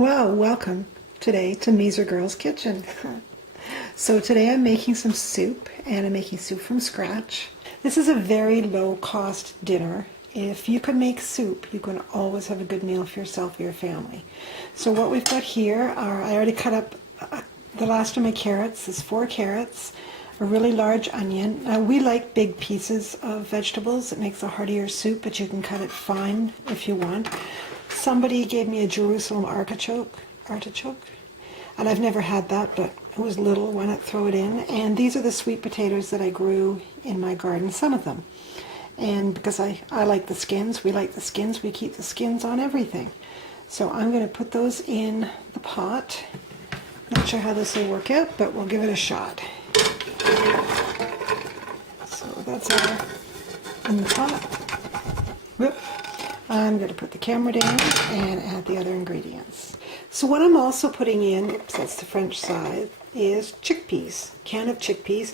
Well, welcome today to Meeser Girls Kitchen. So today I'm making some soup, and I'm making soup from scratch. This is a very low cost dinner. If you can make soup, you can always have a good meal for yourself or your family. So what we've got here are, I already cut up the last of my carrots. There's 4 carrots, a really large onion. Now we like big pieces of vegetables. It makes a heartier soup, but you can cut it fine if you want. Somebody gave me a Jerusalem artichoke, and I've never had that, but it was little. Why not throw it in? And these are the sweet potatoes that I grew in my garden, some of them. And because I like the skins, we like the skins, we keep the skins on everything. So I'm going to put those in the pot. Not sure how this will work out, but we'll give it a shot. So that's all in the pot. Whoop. I'm going to put the camera down and add the other ingredients. So what I'm also putting in, oops, that's the French side, is chickpeas, can of chickpeas.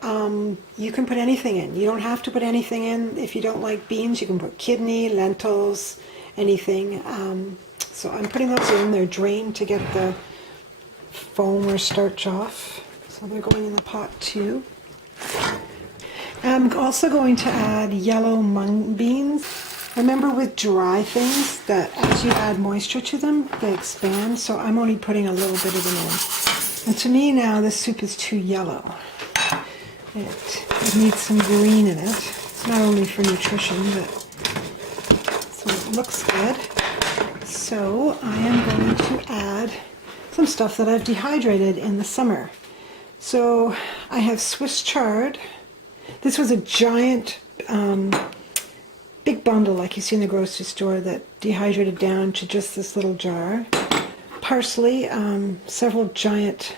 You can put anything in. You don't have to put anything in. If you don't like beans, you can put kidney, lentils, anything. So I'm putting those in. They're drained to get the foam or starch off. So they're going in the pot too. I'm also going to add yellow mung beans. Remember with dry things that as you add moisture to them, they expand, so I'm only putting a little bit of them in. And to me now, this soup is too yellow. It needs some green in it. It's not only for nutrition, but so it looks good. So I am going to add some stuff that I've dehydrated in the summer. So I have Swiss chard. This was a giant big bundle like you see in the grocery store that dehydrated down to just this little jar. Parsley, several giant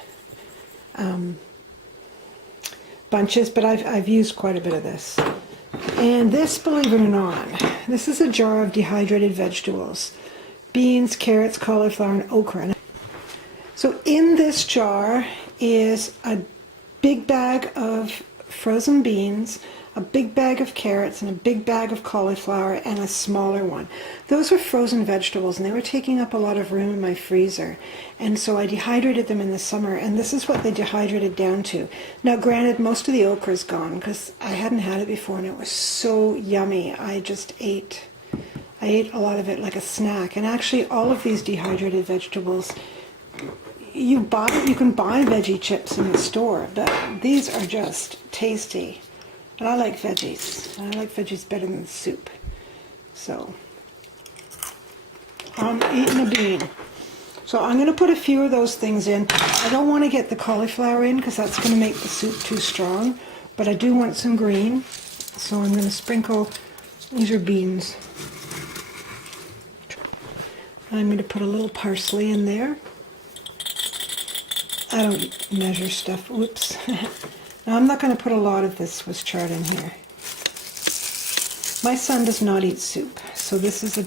bunches, but I've used quite a bit of this. And this, believe it or not, this is a jar of dehydrated vegetables. Beans, carrots, cauliflower, and okra. So in this jar is a big bag of frozen beans, a big bag of carrots, and a big bag of cauliflower, and a smaller one. Those were frozen vegetables, and they were taking up a lot of room in my freezer. And so I dehydrated them in the summer, and this is what they dehydrated down to. Now, granted, most of the okra is gone, because I hadn't had it before, and it was so yummy. I ate a lot of it like a snack. And actually, all of these dehydrated vegetables, you can buy veggie chips in the store, but these are just tasty. And I like veggies. I like veggies better than soup. So, I'm eating a bean. So I'm going to put a few of those things in. I don't want to get the cauliflower in because that's going to make the soup too strong. But I do want some green. So I'm going to sprinkle, these are beans. I'm going to put a little parsley in there. I don't measure stuff. Whoops. Now, I'm not going to put a lot of this Swiss chard in here. My son does not eat soup, so this is a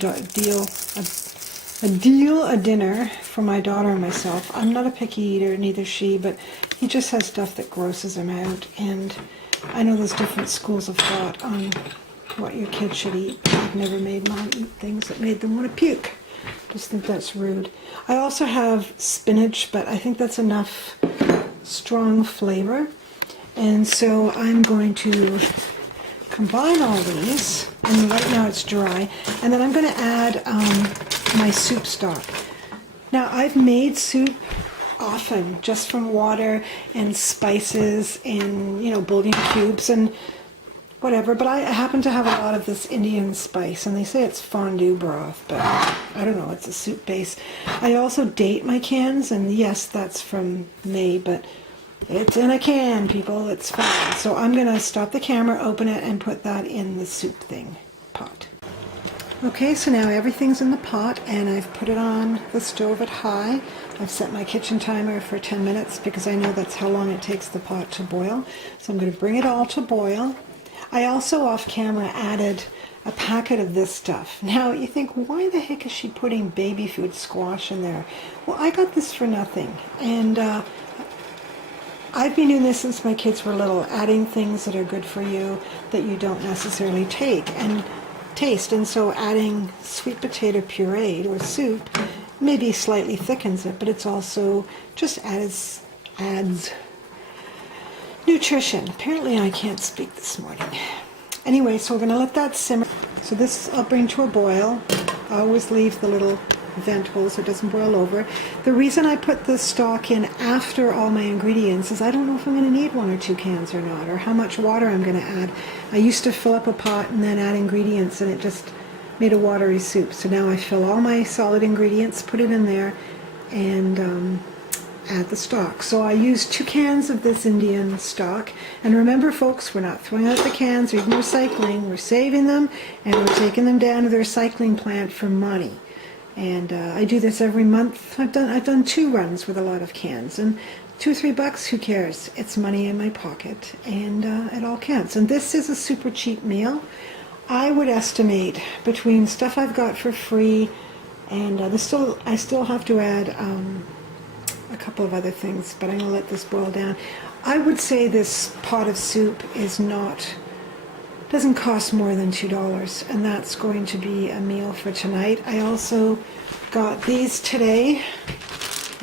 dinner for my daughter and myself. I'm not a picky eater, neither she, but he just has stuff that grosses him out, and I know there's different schools of thought on what your kid should eat. I've never made mine eat things that made them want to puke. Just think that's rude. I also have spinach, but I think that's enough strong flavor. And so I'm going to combine all these, and right now it's dry, and then I'm going to add my soup stock. Now, I've made soup often just from water and spices and, bouillon cubes and whatever, but I happen to have a lot of this Indian spice, and they say it's fondue broth, but I don't know, it's a soup base. I also date my cans, and yes, that's from May, but it's in a can, people. It's fine. So I'm going to stop the camera, open it, and put that in the soup pot. Okay, so now everything's in the pot, and I've put it on the stove at high. I've set my kitchen timer for 10 minutes because I know that's how long it takes the pot to boil. So I'm going to bring it all to boil. I also, off camera, added a packet of this stuff. Now, you think, why the heck is she putting baby food squash in there? Well, I got this for nothing, and I've been doing this since my kids were little, adding things that are good for you that you don't necessarily take and taste. And so adding sweet potato puree or soup maybe slightly thickens it, but it's also just adds nutrition. Apparently I can't speak this morning. Anyway, so we're going to let that simmer. So this I'll bring to a boil. I always leave the little vent hole so it doesn't boil over. The reason I put the stock in after all my ingredients is I don't know if I'm going to need 1 or 2 cans or not, or how much water I'm going to add. I used to fill up a pot and then add ingredients, and it just made a watery soup. So now I fill all my solid ingredients, put it in there, and add the stock. So I use 2 cans of this Indian stock. And remember, folks, we're not throwing out the cans or even recycling. We're saving them, and we're taking them down to the recycling plant for money. And I do this every month. I've done 2 runs with a lot of cans, and $2 or $3, who cares? It's money in my pocket, and it all counts. And this is a super cheap meal. I would estimate between stuff I've got for free, and I still have to add a couple of other things, but I'm going to let this boil down. I would say this pot of soup doesn't cost more than $2, and that's going to be a meal for tonight. I also got these today,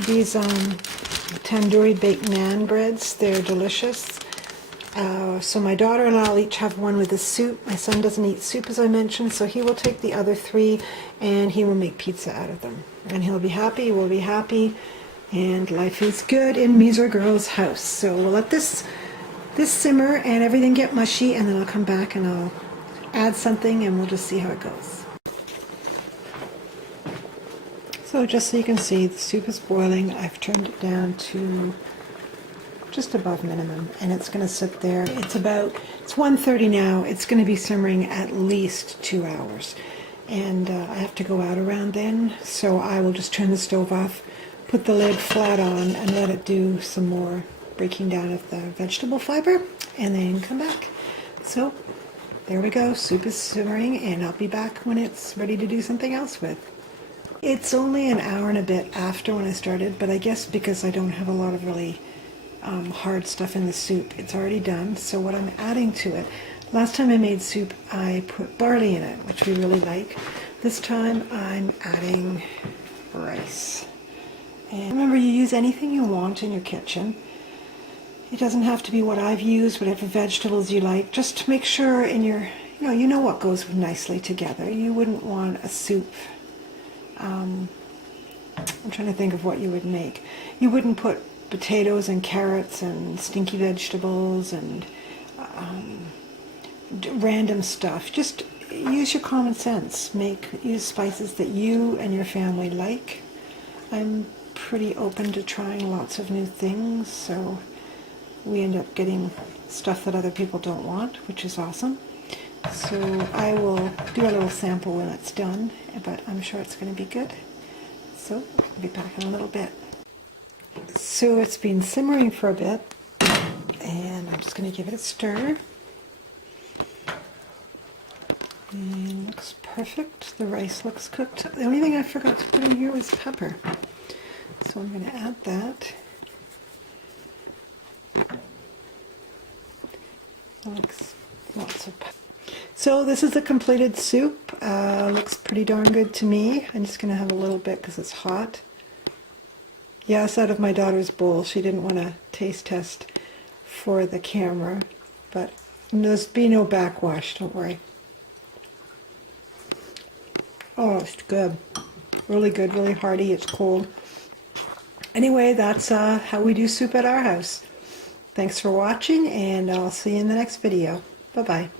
these tandoori baked naan breads. They're delicious. So my daughter and I'll each have one with the soup. My son doesn't eat soup, as I mentioned, so he will take the other 3 and he will make pizza out of them. And he'll be happy, we'll be happy, and life is good in Measer Girl's house. So we'll let this simmer and everything get mushy, and then I'll come back and I'll add something and we'll just see how it goes. So just so you can see, the soup is boiling. I've turned it down to just above minimum, and it's going to sit there. It's 1:30 now. It's going to be simmering at least 2 hours, and I have to go out around then, so I will just turn the stove off, put the lid flat on, and let it do some more breaking down of the vegetable fiber, and then come back. So there we go. Soup is simmering, and I'll be back when it's ready to do something else with. It's only an hour and a bit after when I started, but I guess because I don't have a lot of really hard stuff in the soup, it's already done. So what I'm adding to it, last time I made soup I put barley in it, which we really like. This time I'm adding rice. And remember, you use anything you want in your kitchen. It doesn't have to be what I've used, whatever vegetables you like. Just make sure in your, you know what goes nicely together. You wouldn't want a soup. I'm trying to think of what you would make. You wouldn't put potatoes and carrots and stinky vegetables and random stuff. Just use your common sense. Use spices that you and your family like. I'm pretty open to trying lots of new things, so we end up getting stuff that other people don't want, which is awesome. So I will do a little sample when it's done, but I'm sure it's going to be good. So I'll be back in a little bit. So it's been simmering for a bit, and I'm just going to give it a stir. And it looks perfect. The rice looks cooked. The only thing I forgot to put in here was pepper. So I'm going to add that. Looks lots of pepper. So this is a completed soup. Looks pretty darn good to me. I'm just going to have a little bit because it's hot. Yeah, it's out of my daughter's bowl. She didn't want to taste test for the camera, but there's be no backwash, don't worry. Oh, it's good. Really good, really hearty. It's cold. Anyway, that's how we do soup at our house. Thanks for watching, and I'll see you in the next video. Bye-bye.